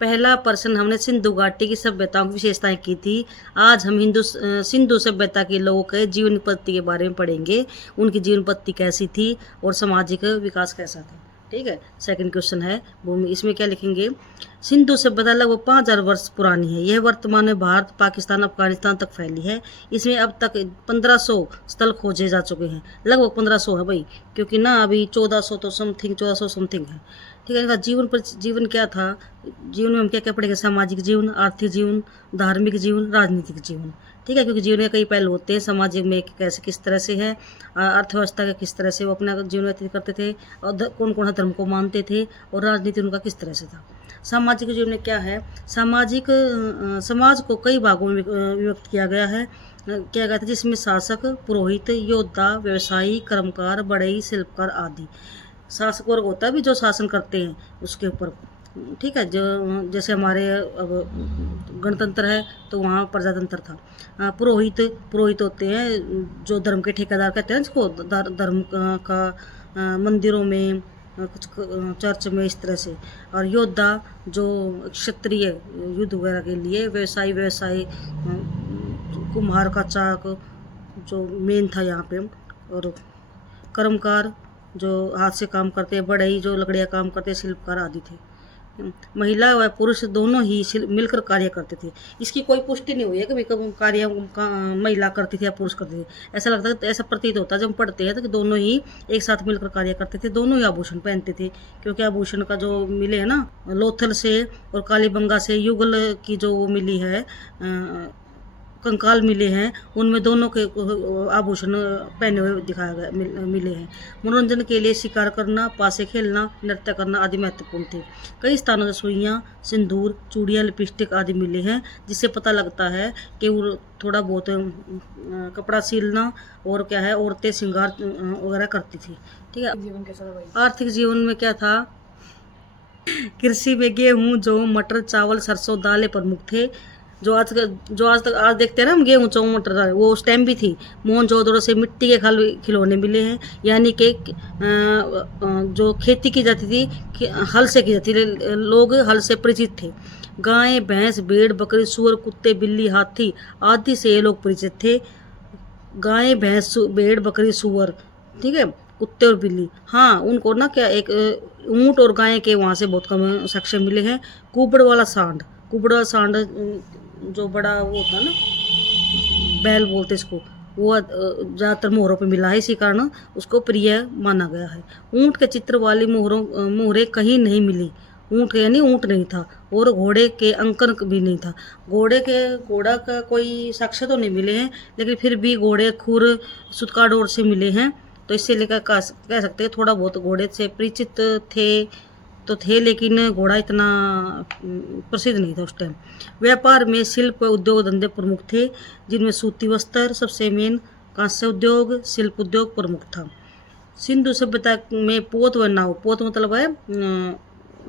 पहला प्रश्न हमने सिंधु घाटी की सभ्यताओं की विशेषताएं की थी। आज हम सिंधु सभ्यता के लोगों के जीवन पद्धति के बारे में पढ़ेंगे। उनकी जीवन पद्धति कैसी थी और सामाजिक विकास कैसा था। ठीक है, सेकंड क्वेश्चन है भूमि। इसमें क्या लिखेंगे? सिंधु सभ्यता लगभग 5000 वर्ष पुरानी है। यह वर्तमान में भारत, पाकिस्तान, अफगानिस्तान तक फैली है। इसमें अब तक 1500 स्थल खोजे जा चुके हैं। लगभग 1500 है भाई, क्योंकि ना अभी 1400 तो समथिंग 1400 समथिंग है। ठीक है, इनका जीवन क्या था? जीवन में हम क्या क्या पढ़ेंगे? सामाजिक जीवन, आर्थिक जीवन, धार्मिक जीवन, राजनीतिक जीवन। ठीक है, क्योंकि जीवन के कई पहलू होते हैं। सामाजिक में कैसे किस तरह से है, अर्थव्यवस्था का किस तरह से वो अपना जीवन व्यतीत करते थे, और कौन कौन सा धर्म को मानते थे, और राजनीति उनका किस तरह से था। सामाजिक जीवन में क्या है? समाज को कई भागों में विभक्त किया गया है, जिसमें शासक, पुरोहित, योद्धा, व्यवसायी, कर्मकार, बढ़ई, शिल्पकार आदि। शासक वर्ग होता है भी जो शासन करते हैं उसके ऊपर। ठीक है, जो जैसे हमारे अब गणतंत्र है तो वहाँ प्रजातंत्र था। पुरोहित होते हैं जो धर्म के ठेकेदार कहते हैं, जिसको धर्म का मंदिरों में, कुछ चर्च में, इस तरह से। और योद्धा जो क्षत्रिय युद्ध वगैरह के लिए। व्यवसाय कुम्हार का चाक जो मेन था यहाँ पे। और कर्मकार जो हाथ से काम करते हैं, बढ़ई जो लकड़ियाँ काम करते हैं, शिल्पकार आदि थे। महिला व पुरुष दोनों ही मिलकर कार्य करते थे। इसकी कोई पुष्टि नहीं हुई है कि कभी कार्य महिला करती थी या पुरुष करते थे। ऐसा लगता है, ऐसा प्रतीत होता है जब हम पढ़ते हैं तो कि दोनों ही एक साथ मिलकर कार्य करते थे। दोनों ही आभूषण पहनते थे, क्योंकि आभूषण का जो मिले है ना, लोथल से और कालीबंगा से युगल की जो मिली है, कंकाल मिले हैं, उनमें दोनों के आभूषण पहने हुए दिखाया गया मिले हैं। मनोरंजन के लिए शिकार करना, पासे खेलना, नृत्य करना आदि महत्वपूर्ण थे। कई स्थानों से सुइयाँ, सिंदूर, चूड़ियाँ, लिपस्टिक आदि मिले हैं, जिससे पता लगता है कि वो थोड़ा बहुत कपड़ा सिलना और क्या है, औरतें श्रृंगार वगैरह करती थी। ठीक है, जीवन कैसा था? आर्थिक जीवन में क्या था? कृषि में गेहूँ, जौ, मटर, चावल, सरसों, दालें प्रमुख थे। जो आज देखते हैं ना हम, गेहूँ, जौ, मटर, वो उस टाइम भी थी। मोहनजोदड़ो से मिट्टी के खिलौने मिले हैं, यानी कि जो खेती की जाती थी हल से की जाती थी, लोग हल से परिचित थे। गाय, भैंस, भेड़, बकरी, सुअर, कुत्ते, बिल्ली, हाथी आदि से ये लोग परिचित थे। गाय, भैंस, भेड़, बकरी, सुअर, ठीक है, कुत्ते और बिल्ली। हाँ, उनको ना क्या एक ऊँट और गाय के वहाँ से बहुत कम साक्ष्य मिले हैं। कुबड़ वाला सांड जो बड़ा वो होता है ना, बैल बोलते इसको, वो ज़्यादातर मोहरों पे मिला है, इसी कारण उसको प्रिय माना गया है। ऊँट के चित्र वाली मोहरें कहीं नहीं मिली। ऊँट यानी ऊँट नहीं था, और घोड़े के अंकन भी नहीं था। घोड़ा का कोई साक्ष्य तो नहीं मिले हैं, लेकिन फिर भी घोड़े खुर सुतकाडोर से मिले हैं। तो इससे लेकर कह सकते हैं थोड़ा बहुत घोड़े से परिचित थे, लेकिन घोड़ा इतना प्रसिद्ध नहीं था उस टाइम। व्यापार में शिल्प उद्योग धंधे प्रमुख थे, जिनमें सूती वस्त्र सबसे मेन, कांस्य उद्योग, शिल्प उद्योग प्रमुख था। सिंधु सभ्यता में पोत व नाव, पोत मतलब है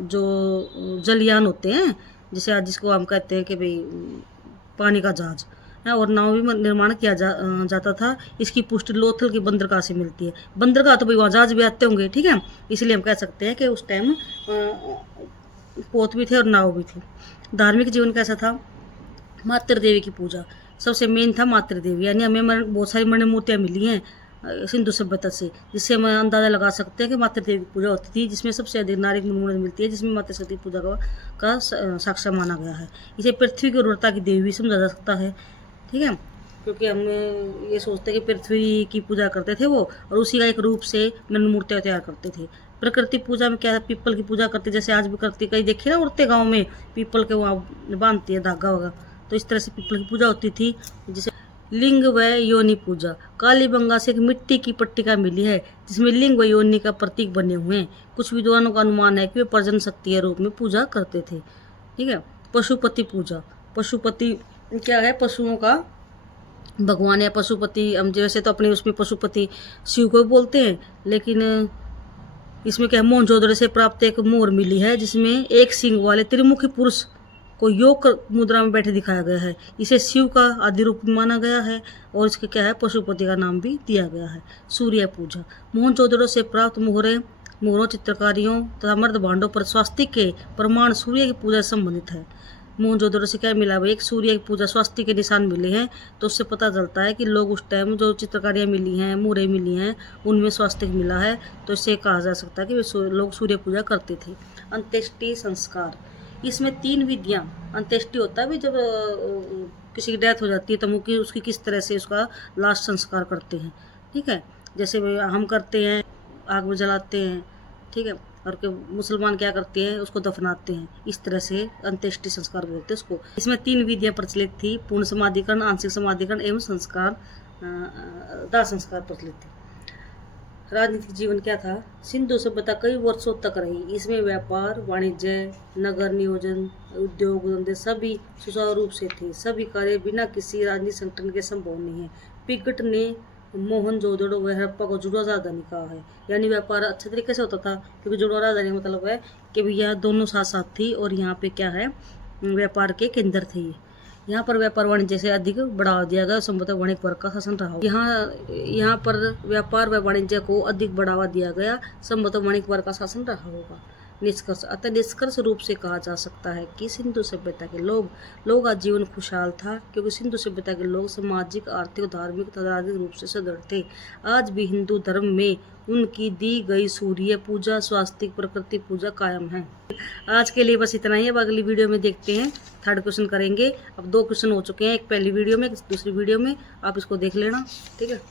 जो जलयान होते हैं, जैसे आज जिसको हम कहते हैं कि भाई पानी का जहाज है, और नाव भी निर्माण किया जाता था। इसकी पुष्टि लोथल की बंदरगाह से मिलती है। बंदरगाह तो भाई वहाँ जहाज भी आते होंगे। ठीक है, इसलिए हम कह सकते हैं कि उस टाइम पोत भी थे और नाव भी थी। धार्मिक जीवन कैसा था? मातृ देवी की पूजा सबसे मेन था। मातृ देवी यानी हमें बहुत सारी मणि मूर्तियाँ मिली हैं सिंधु सभ्यता से, जिससे हम अंदाज़ा लगा सकते हैं कि मातृ देवी की पूजा होती थी, जिसमें सबसे अधिक नारी की मूर्ति मिलती है, जिसमें मातृ शक्ति पूजा का साक्ष्य माना गया है। इसे पृथ्वी की उर्वरता की देवी भी समझा जा सकता है। ठीक है, क्योंकि हम ये सोचते हैं कि पृथ्वी की पूजा करते थे वो, और उसी का एक रूप से मनु मूर्तियाँ तैयार करते थे। प्रकृति पूजा में क्या है? पीपल की पूजा करते, जैसे आज भी करती। कई देखिए ना औरतें गाँव में पीपल के वहाँ बांधती है धागा वगैरह, तो इस तरह से पीपल की पूजा होती थी। जैसे लिंग व योनि पूजा, कालीबंगा से एक मिट्टी की पट्टिका मिली है, जिसमें लिंग व योनि का प्रतीक बने हुए हैं। कुछ विद्वानों का अनुमान है कि वे प्रजनन शक्ति के रूप में पूजा करते थे। ठीक है, पशुपति पूजा, पशुपति क्या है? पशुओं का भगवान या पशुपति। हम जैसे तो अपने उसमें पशुपति शिव को बोलते हैं, लेकिन इसमें क्या है? मोहनजोदड़ो से प्राप्त एक मोहर मिली है, जिसमें एक सिंह वाले त्रिमुखी पुरुष को योग मुद्रा में बैठे दिखाया गया है। इसे शिव का आदि रूप माना गया है, और इसके क्या है? पशुपति का नाम भी दिया गया है। सूर्य पूजा, मोहनजोदड़ो से प्राप्त मोहरें मोहरों, चित्रकारियों तथा मर्द भांडों पर स्वास्तिक के प्रमाण सूर्य की पूजा से संबंधित है। मोहनजोदड़ो से क्या मिला भाई, एक सूर्य की पूजा स्वास्तिक के निशान मिले हैं। तो उससे पता चलता है कि लोग उस टाइम जो चित्रकारियाँ मिली हैं, मोहरें मिली हैं, उनमें स्वास्तिक मिला है। तो इससे कहा जा सकता है कि वे लोग सूर्य पूजा करते थे। अंत्येष्टि संस्कार, इसमें 3 विधियाँ। अंत्येष्टि होता है भी जब किसी की डेथ हो जाती है तो मुख्य उसकी किस तरह से उसका लास्ट संस्कार करते हैं, ठीक है। जैसे हम करते हैं, आग में जलाते हैं, ठीक है, और मुसलमान क्या करते हैं, उसको दफनाते हैं। इस तरह से अंत्येष्टि संस्कार बोलते हैं उसको। इसमें 3 विधियाँ प्रचलित थी, पूर्ण समाधिकरण, आंशिक समाधिकरण एवं संस्कार, दाह संस्कार प्रचलित थे। राजनीतिक जीवन क्या था, सिंधु सभ्यता कई वर्षों तक रही। इसमें व्यापार, वाणिज्य, नगर नियोजन, उद्योग धंधे सभी सुचारू रूप से थे। सभी कार्य बिना किसी राजनीतिक संगठन के संभव नहीं है। पिगट ने मोहनजोदड़ो व हड़प्पा को जुड़वा राजधानी कहा है, यानी व्यापार अच्छे तरीके से होता था, क्योंकि जुड़वा राजधानी मतलब है कि भैया दोनों साथ साथ थी और यहाँ पे क्या है, व्यापार के केंद्र थे ये। यहाँ पर व्यापार वाणिज्य से अधिक बढ़ावा दिया गया, संभवतः वणिक वर्ग का शासन रहा। यहाँ पर व्यापार व वाणिज्य को अधिक बढ़ावा दिया गया, संभवतः वणिक वर्ग का शासन रहा होगा। निष्कर्ष, अतः निष्कर्ष रूप से कहा जा सकता है कि सिंधु सभ्यता के लोग का जीवन खुशहाल था, क्योंकि सिंधु सभ्यता के लोग सामाजिक, आर्थिक, धार्मिक तथा राजनीतिक रूप से सुदृढ़ थे। आज भी हिंदू धर्म में उनकी दी गई सूर्य पूजा, स्वास्तिक, प्रकृति पूजा कायम है। आज के लिए बस इतना ही। अब अगली वीडियो में देखते हैं, 3rd क्वेश्चन करेंगे। अब 2 क्वेश्चन हो चुके हैं, एक पहली वीडियो में, एक दूसरी वीडियो में, आप इसको देख लेना, ठीक है।